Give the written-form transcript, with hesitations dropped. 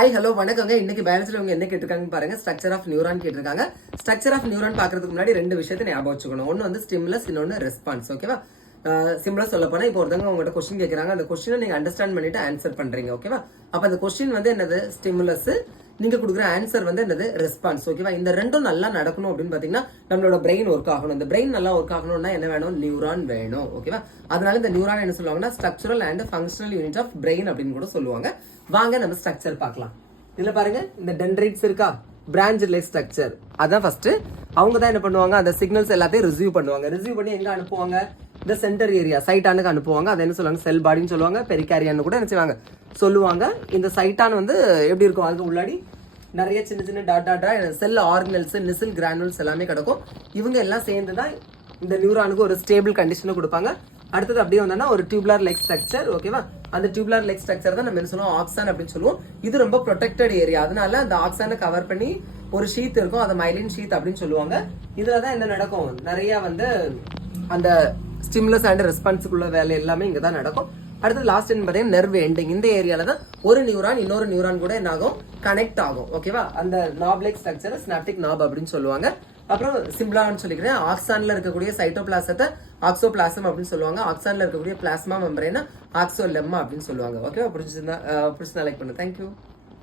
Hi hello வணக்கங்க. இன்னைக்கு பயாலஜில அவங்க என்ன கேட்டிருக்காங்கன்னு பாருங்க. ஸ்ட்ரக்சர் ஆஃப் நியூரான் கேட்டிருக்காங்க. ஸ்ட்ரக்சர் ஆஃப் நியூரான் பாக்குறதுக்கு முன்னாடி ரெண்டு விஷயத்தை ஞாபகம் வச்சுக்கணும். ஒன்னு வந்து ஸ்டிமுலஸ், இன்னொன்னு ரெஸ்பான்ஸ். ஓகேவா? சிம்பிளா சொல்ல போனா இப்போ ஒருத்தவங்க உங்கள்கிட்ட கொஸ்டின் கேட்கறாங்க. அந்த கொஸ்டினை நீங்க அண்டர்ஸ்டாண்ட் பண்ணிட்டு ஆன்சர் பண்றீங்க. ஓகேவா? அப்ப அந்த கொஸ்டின் வந்து என்னது? ஸ்டிமுலஸ். நீங்க கொடுக்குற ஆன்சர் வந்து என்னது? ரெஸ்பான்ஸ். ஓகேவா? இந்த ரெண்டும் நல்லா நடக்கணும் அப்படின்னு பாத்தீங்கன்னா நம்மளோட பிரெயின் ஒர்க் ஆகணும். இந்த பிரெயின் நல்லா ஒர்க் ஆகணும்னா என்ன வேணும்? நியூரான் வேணும். ஓகேவா? அதனால இந்த நியூரான் என்ன சொல்லுவாங்கன்னா structural and functional unit of brain அப்படின்னு கூட சொல்லுவாங்க. வாங்க நம்ம ஸ்ட்ரக்சர் பார்க்கலாம். இதுல பாருங்க, இந்த டென்ட்ரைட்ஸ் இருக்கா, பிரான்ச் ரிலே ஸ்ட்ரக்சர். அதான் ஃபர்ஸ்ட் அவங்க தான் என்ன பண்ணுவாங்க, அந்த சிக்னல்ஸ் எல்லாத்தையும் ரிசீவ் பண்ணுவாங்க. ரிசீவ் பண்ணி எங்க அனுப்புவாங்க? இந்த சென்டர் ஏரியா சைட்டானுக்கு அனுப்புவாங்க. அதை என்ன சொல்லுவாங்க? செல் பாடின்னு சொல்லுவாங்க. பெரிகாரியான்னு கூட என்ன செய்வாங்க சொல்லுவாங்க. இந்த சைட்டான் வந்து எப்படி இருக்கும்? அதுக்கு உள்ளாடி நிறைய சின்ன சின்ன டாட்டா செல் ஆர்கனல்ஸ், நிசில் கிரானுல்ஸ் எல்லாமே கிடக்கும். இவங்க எல்லாம் சேர்ந்து தான் இந்த நியூரானுக்கு ஒரு ஸ்டேபிள் கண்டிஷனை கொடுப்பாங்க. அடுத்தது அப்படியே வந்தோம்னா ஒரு டியூபுலர் லைக் ஸ்ட்ரக்சர். ஓகேவா? அந்த டியூபுலர் லைக் ஸ்ட்ரக்சர் தான் நம்ம என்ன சொல்லுவோம்? ஆக்சான் அப்படின்னு சொல்லுவோம். இது ரொம்ப ப்ரொடெக்டட் ஏரியா. அதனால அந்த ஆக்சானை கவர் பண்ணி ஒரு ஷீத் இருக்கும். அதை மைலின் ஷீத் அப்படின்னு சொல்லுவாங்க. இதுலதான் என்ன நடக்கும்? நிறைய வந்து அந்த ஸ்டிமுலஸ் அண்ட் ரெஸ்பான்ஸுக்குள்ள வேலை எல்லாமே இங்க தான் நடக்கும். அடுத்து லாஸ்ட் பார்த்தீங்கன்னா நெர்வ் எண்டிங். இந்த ஏரியால தான் ஒரு நியூரான் இன்னொரு நியூரான் கூட என்ன ஆகும்? கனெக்ட் ஆகும். ஓகேவா? அந்த நாப் லைக் ஸ்ட்ரக்சர் சினாப்டிக் நாப் அப்படின்னு சொல்லுவாங்க. அப்புறம் சிம்பிளான்னு சொல்லிக்கிறேன். ஆக்சான்ல இருக்கக்கூடிய சைட்டோபிளாசத்தை ஆக்சோபிளாசம் அப்படின்னு சொல்லுவாங்க. ஆக்சான்ல இருக்கக்கூடிய பிளாஸ்மா மெம்பரேனா ஆக்சோலெம்மா அப்படின்னு சொல்லுவாங்க. ஓகேவா? பிடிச்சிருந்தா லைக் பண்ணு. தேங்க்யூ.